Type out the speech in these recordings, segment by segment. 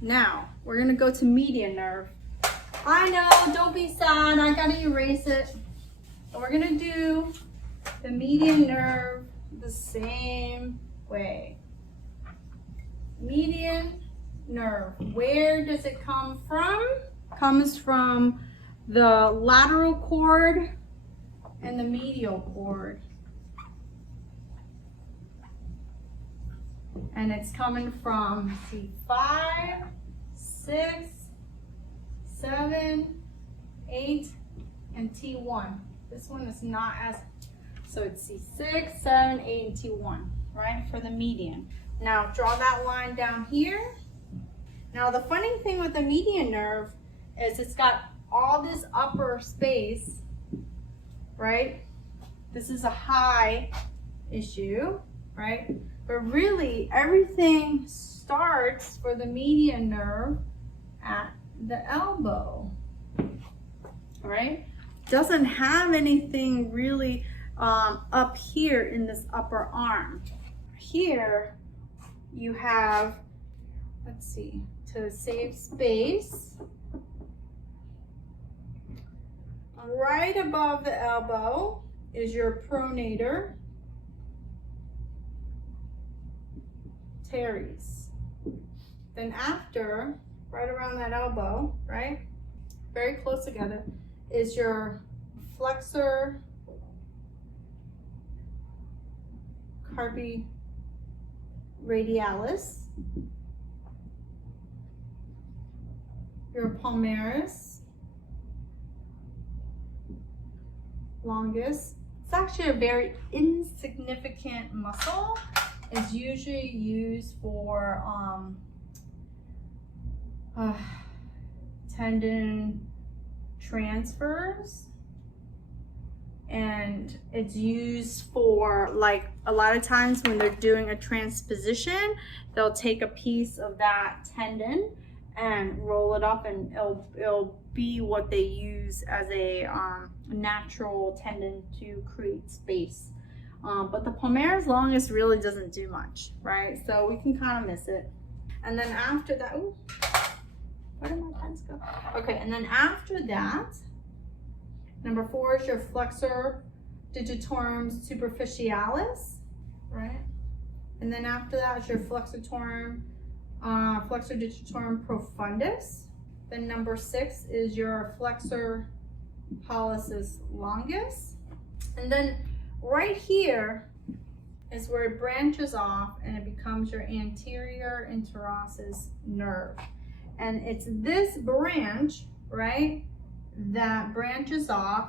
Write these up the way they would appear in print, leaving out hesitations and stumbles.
Now, we're gonna go to median nerve. I know, don't be sad, I gotta erase it. And we're gonna do the median nerve the same way. Median nerve, where does it come from? Comes from the lateral cord and the medial cord. And it's coming from C5, 6, 7, 8, and T1. This one is not as, so it's C6, 7, 8, and T1, right, for the median. Now draw that line down here. Now the funny thing with the median nerve is it's got all this upper space, right? This is a high issue, right? But really everything starts for the median nerve at the elbow, right? Doesn't have anything really up here in this upper arm. Here you have, let's see, to save space, right above the elbow is your pronator teres. Then after, right around that elbow, right, very close together, is your flexor carpi radialis, your palmaris longus. It's actually a very insignificant muscle. It's usually used for tendon transfers, and it's used for, like, a lot of times when they're doing a transposition, they'll take a piece of that tendon and roll it up, and it'll be what they use as a natural tendon to create space. But the palmaris longus really doesn't do much, right? So we can kind of miss it. And then after that, ooh, where did my pens go? Okay, and then after that, number 4 is your flexor digitorum superficialis, right? And then after that is your flexor digitorum profundus. Then number 6 is your flexor pollicis longus. And then right here is where it branches off and it becomes your anterior interosseous nerve. And it's this branch, right, that branches off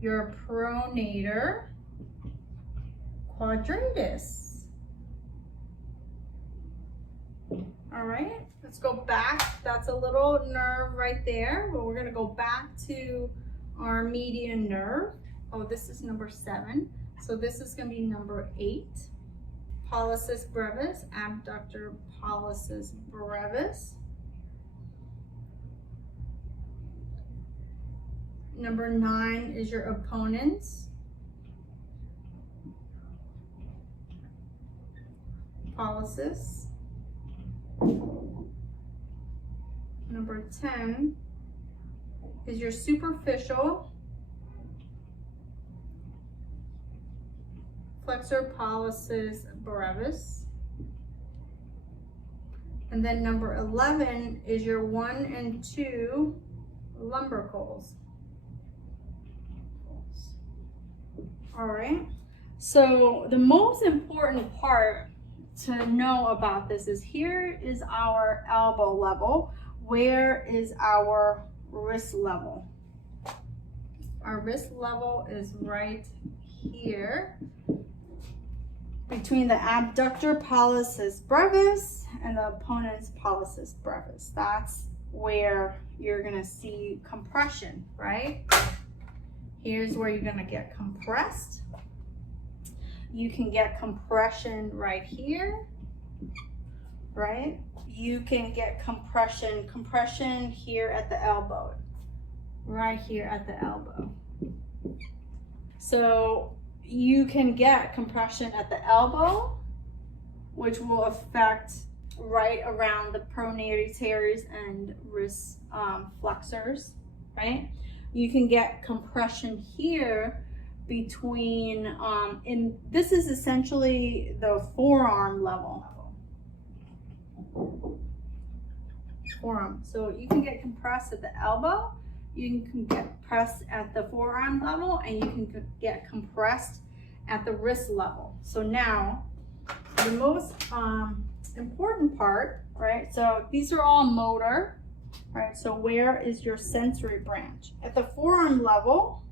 your pronator quadratus. All right, let's go back. That's a little nerve right there, but we're gonna go back to our median nerve. Oh, this is number 7. So this is gonna be number 8. Pollicis brevis, abductor pollicis brevis. Number 9 is your opponents pollicis. Number 10 is your superficial flexor pollicis brevis. And then number 11 is your 1 and 2 lumbricals. All right, so the most important part to know about this is, here is our elbow level. Where is our wrist level? Our wrist level is right here between the abductor pollicis brevis and the opponent's pollicis brevis. That's where you're gonna see compression, right? Here's where you're gonna get compressed. You can get compression right here, right? You can get compression here at the elbow, right here at the elbow. So you can get compression at the elbow, which will affect right around the pronator teres and wrist flexors, right? You can get compression here between, and this is essentially the forearm level. Forearm. So you can get compressed at the elbow, you can get pressed at the forearm level, and you can get compressed at the wrist level. So now, the most important part, right? So these are all motor, right? So where is your sensory branch? At the forearm level,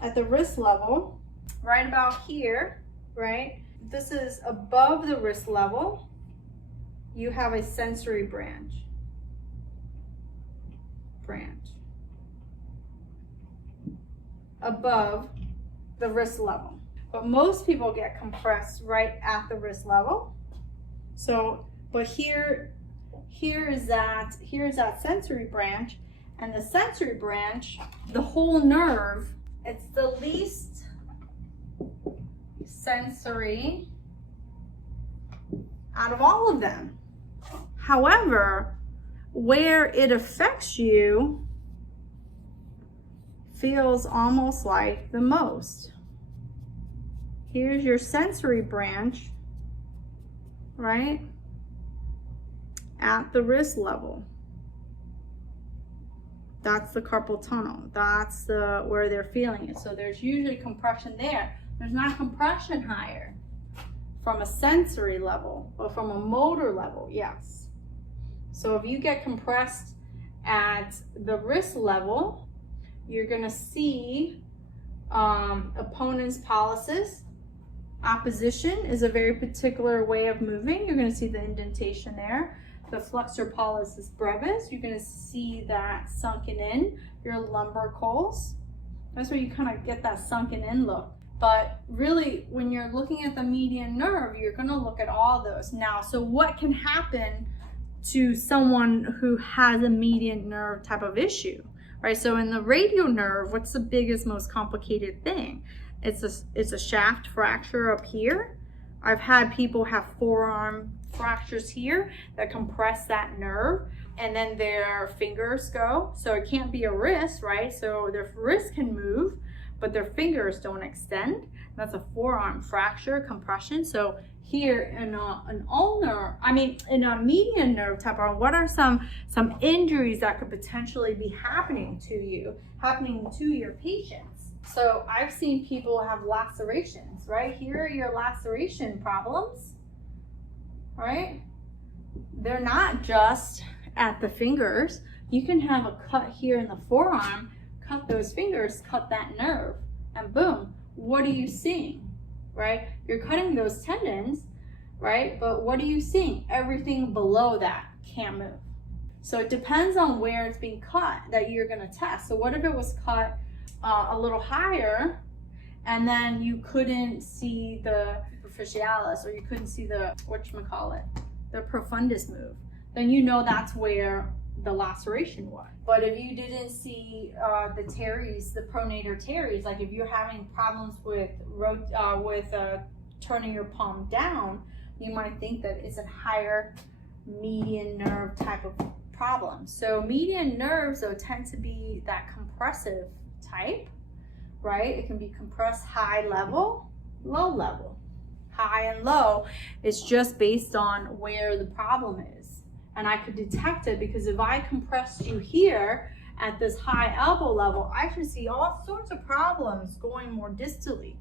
at the wrist level, right about here, right? This is above the wrist level. You have a sensory branch. Above the wrist level. But most people get compressed right at the wrist level. So, but here is that sensory branch, and the sensory branch, the whole nerve, it's the least sensory out of all of them. However, where it affects you feels almost like the most. Here's your sensory branch, right? At the wrist level. That's the carpal tunnel. That's where they're feeling it. So there's usually compression there. There's not compression higher from a sensory level, but from a motor level, yes. So if you get compressed at the wrist level, you're gonna see opponent's pollicis. Opposition is a very particular way of moving. You're gonna see the indentation there. The flexor pollicis brevis, you're gonna see that sunken in. Your lumbricals, that's where you kind of get that sunken in look. But really, when you're looking at the median nerve, you're gonna look at all those. Now, so what can happen to someone who has a median nerve type of issue, right? So in the radial nerve, what's the biggest, most complicated thing? It's a shaft fracture up here. I've had people have forearm fractures here that compress that nerve, and then their fingers go. So it can't be a wrist, right? So their wrist can move, but their fingers don't extend. That's a forearm fracture compression. So here in in a median nerve type arm, what are some injuries that could potentially be happening to your patients? So I've seen people have lacerations, right? Here are your laceration problems, right? They're not just at the fingers. You can have a cut here in the forearm, cut those fingers, cut that nerve, and boom, what are you seeing, right? You're cutting those tendons, right? But what are you seeing? Everything below that can't move. So it depends on where it's being cut that you're gonna test. So what if it was cut a little higher, and then you couldn't see the superficialis, or you couldn't see the the profundus move? Then you know that's where the laceration was. But if you didn't see the teres, the pronator teres, like if you're having problems with turning your palm down, you might think that it's a higher median nerve type of problem. So median nerves, though, tend to be that compressive type, right? It can be compressed high level, low level. High and low is just based on where the problem is. And I could detect it because if I compressed you here at this high elbow level, I should see all sorts of problems going more distally.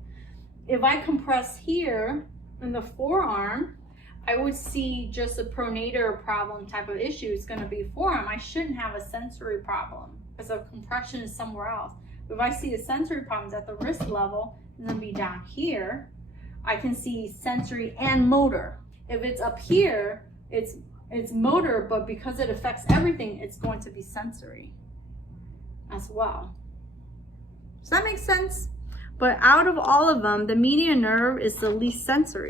If I compress here in the forearm, I would see just a pronator problem type of issue. It's going to be forearm. I shouldn't have a sensory problem because the compression is somewhere else. If I see a sensory problems at the wrist level, it's going to be down here. I can see sensory and motor. If it's up here, it's motor, but because it affects everything, it's going to be sensory as well. Does that make sense? But out of all of them, the median nerve is the least sensory.